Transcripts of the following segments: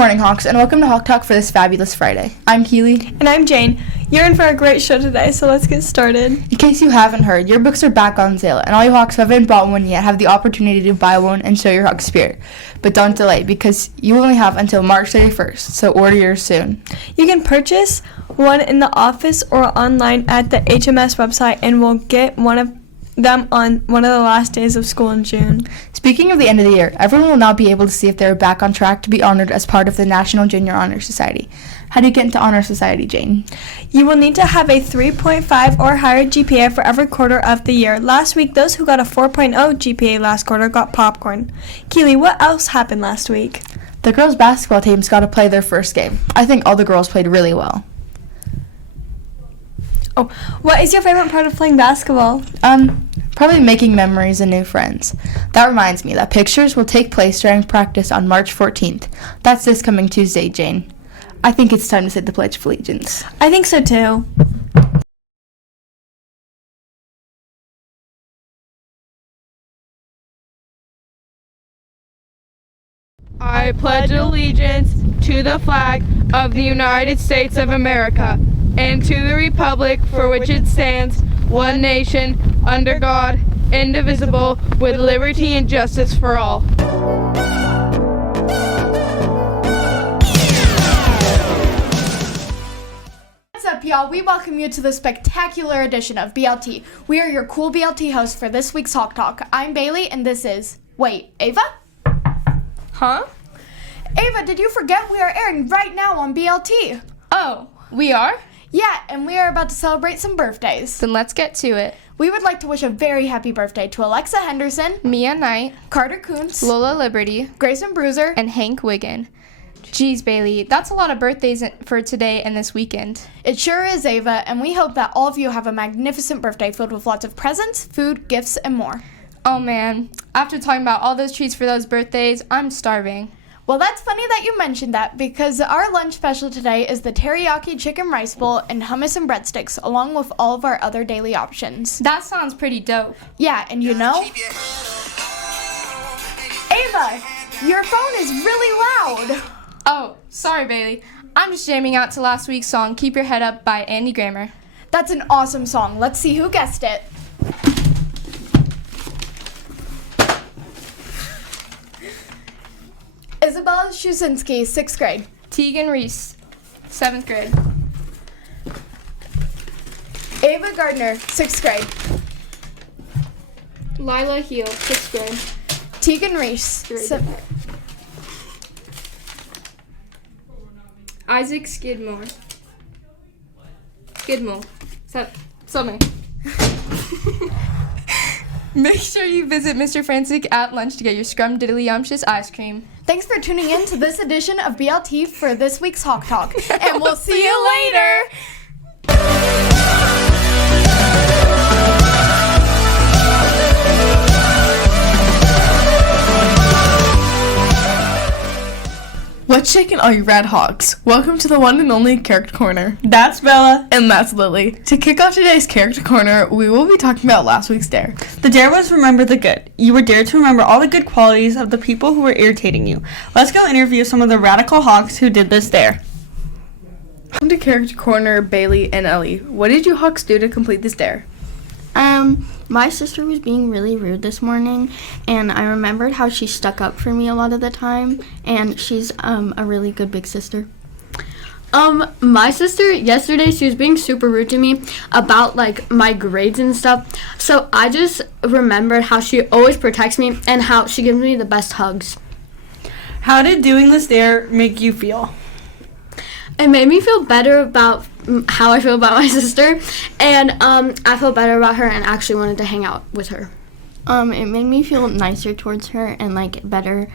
morning, Hawks, and welcome to Hawk Talk for this fabulous Friday. I'm Keely. And I'm Jane. You're in for a great show today, so let's get started. In case you haven't heard, your books are back on sale, and all you Hawks who haven't bought one yet have the opportunity to buy one and show your Hawk spirit. But don't delay, because you only have until March 31st, so order yours soon. You can purchase one in the office or online at the HMS website, and we'll get one of them on one of the last days of school in June. Speaking of the end of the year, everyone will now be able to see if they're back on track to be honored as part of the National Junior Honor Society. How do you get into Honor Society, Jane? You will need to have a 3.5 or higher GPA for every quarter of the year. Last week, those who got a 4.0 GPA last quarter got popcorn. Keely, what else happened last week? The girls' basketball teams got to play their first game. I think all the girls played really well. Oh, what is your favorite part of playing basketball? Probably making memories and new friends. That reminds me that pictures will take place during practice on March 14th. That's this coming Tuesday, Jane. I think it's time to say the Pledge of Allegiance. I think so too. I pledge allegiance to the flag of the United States of America and to the republic for which it stands, one nation, under God, indivisible, with liberty and justice for all. What's up, y'all? We welcome you to the spectacular edition of BLT. We are your cool BLT hosts for this week's Hawk Talk. I'm Bailey, and this is... Wait, Ava? Huh? Ava, did you forget we are airing right now on BLT? Oh, we are? Yeah, and we are about to celebrate some birthdays. Then let's get to it. We would like to wish a very happy birthday to Alexa Henderson, Mia Knight, Carter Kuntz, Lola Liberty, Grayson Bruiser, and Hank Wiggin. Geez, Bailey, that's a lot of birthdays for today and this weekend. It sure is, Ava, and we hope that all of you have a magnificent birthday filled with lots of presents, food, gifts, and more. Oh man, after talking about all those treats for those birthdays, I'm starving. Well, that's funny that you mentioned that, because our lunch special today is the teriyaki chicken rice bowl and hummus and breadsticks, along with all of our other daily options. That sounds pretty dope. Yeah, and you know... Ava, your phone is really loud. Oh, sorry, Bailey. I'm just jamming out to last week's song, Keep Your Head Up by Andy Grammer. That's an awesome song. Let's see who guessed it. Isabella Shusinski, 6th grade. Tegan Reese, 7th grade. Ava Gardner, 6th grade. Lila Heel, 6th grade. Tegan Reese, 7th. Isaac Skidmore. Something. Make sure you visit Mr. Frantic at lunch to get your Scrum-Diddly-Umptious ice cream. Thanks for tuning in to this edition of BLT for this week's Hawk Talk, and we'll see you later! What's shaking all you Red Hawks? Welcome to the one and only Character Corner. That's Bella. And that's Lily. To kick off today's Character Corner, we will be talking about last week's dare. The dare was remember the good. You were dared to remember all the good qualities of the people who were irritating you. Let's go interview some of the radical Hawks who did this dare. Welcome to Character Corner, Bailey and Ellie. What did you Hawks do to complete this dare? My sister was being really rude this morning, and I remembered how she stuck up for me a lot of the time, and she's a really good big sister. My sister yesterday, she was being super rude to me about like my grades and stuff. So I just remembered how she always protects me and how she gives me the best hugs. How did doing this dare make you feel? It made me feel better about how I feel about my sister, and I felt better about her and actually wanted to hang out with her. It made me feel nicer towards her and like better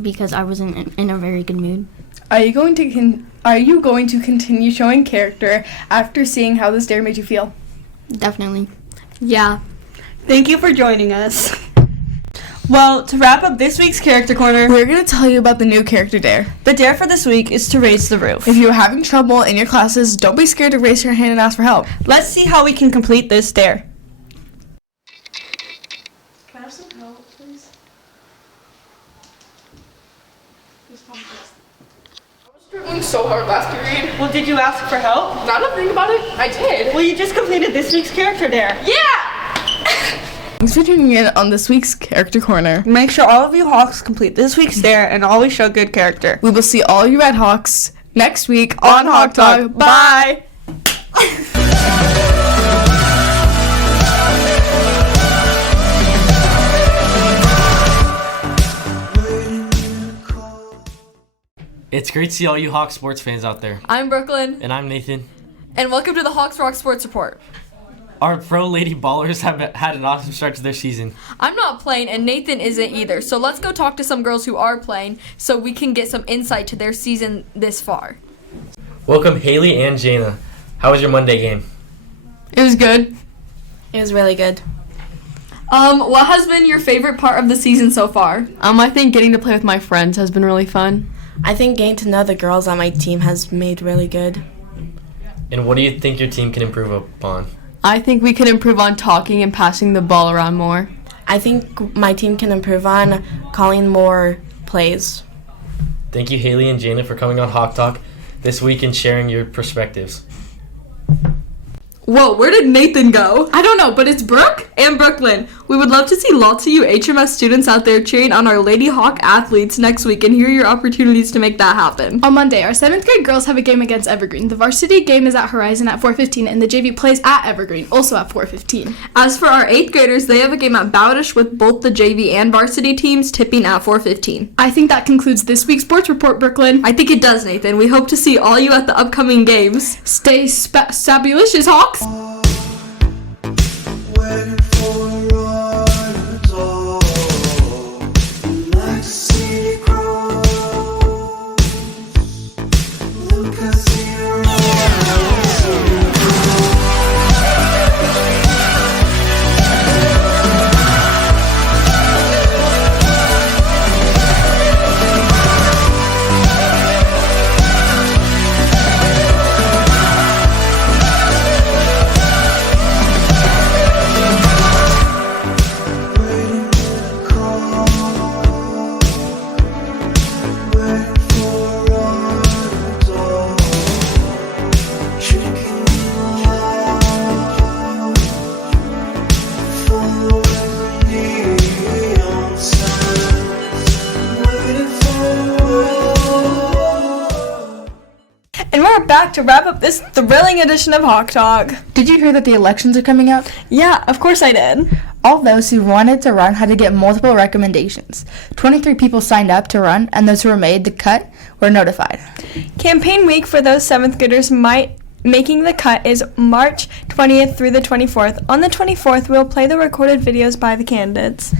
because I wasn't in a very good mood. Are you going to continue showing character after seeing how this dare made you feel? Definitely. Yeah. Thank you for joining us. Well, to wrap up this week's Character Corner, We're going to tell you about the new character dare. the dare for this week is to raise the roof. If you're having trouble in your classes, don't be scared to raise your hand and ask for help. Let's see how we can complete this dare. Can I have some help, please? so hard last period. Well, did you ask for help? Now that I think about it, I did. Well, you just completed this week's character dare. Yeah! Thanks for tuning in on this week's Character Corner. Make sure all of you Hawks complete this week's dare and always show good character. We will see all you Red Hawks next week on Hawk Talk. Bye! It's great to see all you Hawk sports fans out there. I'm Brooklyn, And I'm Nathan. and welcome to the Hawks Rock Sports Report. Our pro lady ballers have had an awesome start to their season. I'm not playing, and Nathan isn't either, so let's go talk to some girls who are playing so we can get some insight to their season this far. Welcome Haley and Jana. How was your Monday game? It was good. It was really good. What has been your favorite part of the season so far? I think getting to play with my friends has been really fun. I think getting to know the girls on my team has made really good. And what do you think your team can improve upon? I think we could improve on talking and passing the ball around more. I think my team can improve on calling more plays. Thank you Haley and Jana for coming on Hawk Talk this week and sharing your perspectives. Whoa, where did Nathan go? I don't know, but it's Brooke And Brooklyn. We would love to see lots of you HMS students out there cheering on our Lady Hawk athletes next week and hear your opportunities to make that happen. On Monday, our 7th grade girls have a game against Evergreen. The varsity game is at Horizon at 4:15, and the JV plays at Evergreen, also at 4:15. As for our 8th graders, they have a game at Bowdish with both the JV and varsity teams tipping at 4:15. I think that concludes this week's sports report, Brooklyn. I think it does, Nathan. We hope to see all you at the upcoming games. Stay sabulous, Hawks. And we're back to wrap up this thrilling edition of Hawk Talk. Did you hear that the elections are coming up? Yeah, of course I did. All those who wanted to run had to get multiple recommendations. 23 people signed up to run, and those who were made the cut were notified. Campaign week for those 7th graders making the cut is March 20th through the 24th. On the 24th, we'll play the recorded videos by the candidates.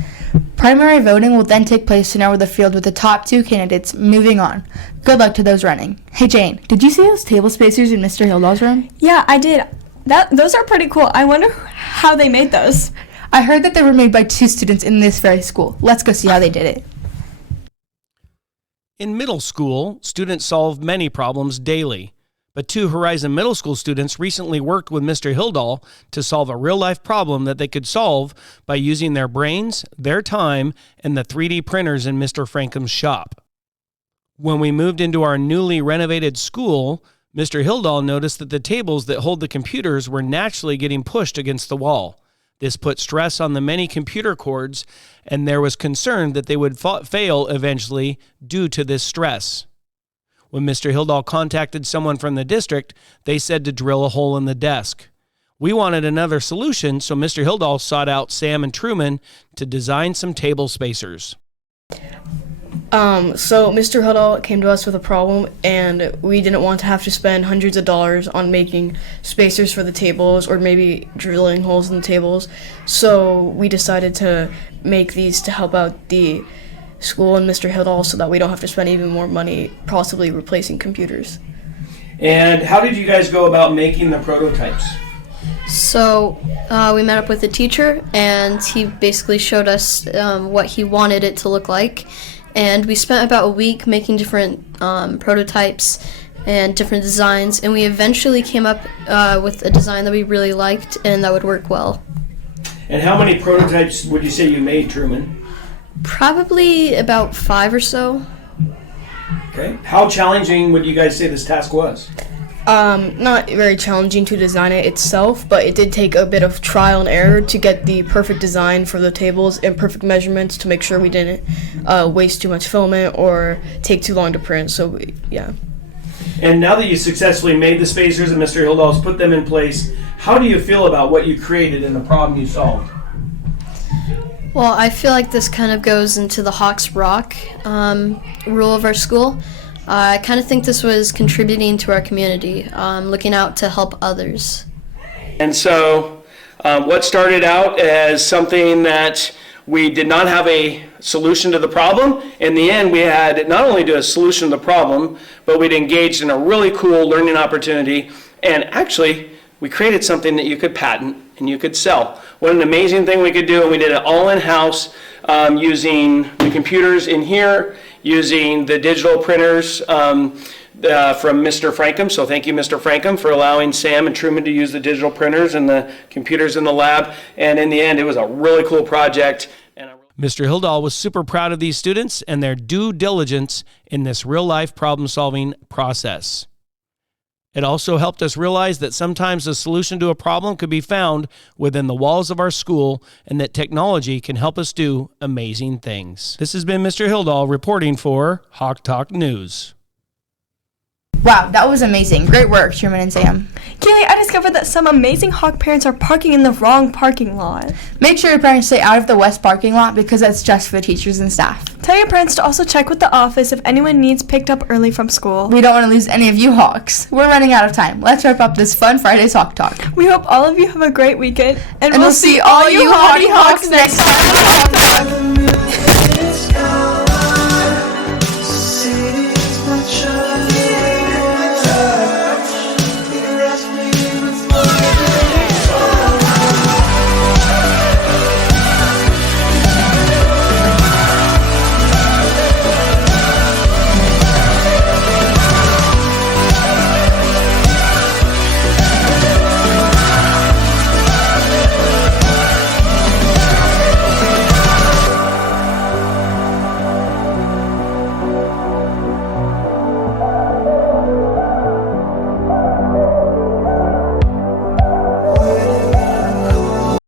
Primary voting will then take place to narrow the field with the top 2 candidates moving on. Good luck to those running. Hey Jane, did you see those table spacers in Mr. Hildall's room? Yeah, I did. Those are pretty cool. I wonder how they made those. I heard that they were made by 2 students in this very school. Let's go see how they did it. In middle school, students solve many problems daily. But 2 Horizon Middle School students recently worked with Mr. Hildall to solve a real-life problem that they could solve by using their brains, their time, and the 3D printers in Mr. Frankham's shop. When we moved into our newly renovated school, Mr. Hildall noticed that the tables that hold the computers were naturally getting pushed against the wall. This put stress on the many computer cords, and there was concern that they would fail eventually due to this stress. When Mr. Hildall contacted someone from the district, they said to drill a hole in the desk. We wanted another solution, so Mr. Hildall sought out Sam and Truman to design some table spacers. So Mr. Hildall came to us with a problem, and we didn't want to have to spend hundreds of dollars on making spacers for the tables or maybe drilling holes in the tables. So we decided to make these to help out the school and Mr. Hildall so that we don't have to spend even more money possibly replacing computers. And how did you guys go about making the prototypes? So we met up with the teacher, and he basically showed us what he wanted it to look like. And we spent about a week making different prototypes and different designs, and we eventually came up with a design that we really liked and that would work well. And how many prototypes would you say you made, Truman? Probably about 5 or so. Okay. How challenging would you guys say this task was? Not very challenging to design it itself, but it did take a bit of trial and error to get the perfect design for the tables and perfect measurements to make sure we didn't waste too much filament or take too long to print. So, yeah. And now that you successfully made the spacers and Mr. Hildall's put them in place, how do you feel about what you created and the problem you solved? Well, I feel like this kind of goes into the Hawks Rock rule of our school. I kind of think this was contributing to our community, looking out to help others. And so what started out as something that we did not have a solution to the problem, in the end we had not only a solution to the problem, but we'd engaged in a really cool learning opportunity, and actually we created something that you could patent and you could sell. What an amazing thing we could do, and we did it all in-house using the computers in here, using the digital printers from Mr. Frankham. So thank you, Mr. Frankham, for allowing Sam and Truman to use the digital printers and the computers in the lab. And in the end, it was a really cool project. Mr. Hildall was super proud of these students and their due diligence in this real-life problem-solving process. It also helped us realize that sometimes a solution to a problem could be found within the walls of our school and that technology can help us do amazing things. This has been Mr. Hildall reporting for Hawk Talk News. Wow, that was amazing. Great work, Truman and Sam. Keely, I discovered that some amazing Hawk parents are parking in the wrong parking lot. Make sure your parents stay out of the west parking lot because that's just for the teachers and staff. Tell your parents to also check with the office if anyone needs picked up early from school. We don't want to lose any of you Hawks. We're running out of time. Let's wrap up this fun Friday's Hawk Talk. We hope all of you have a great weekend, And we'll see all you Hawdy Hawks next time on Hawk Talk.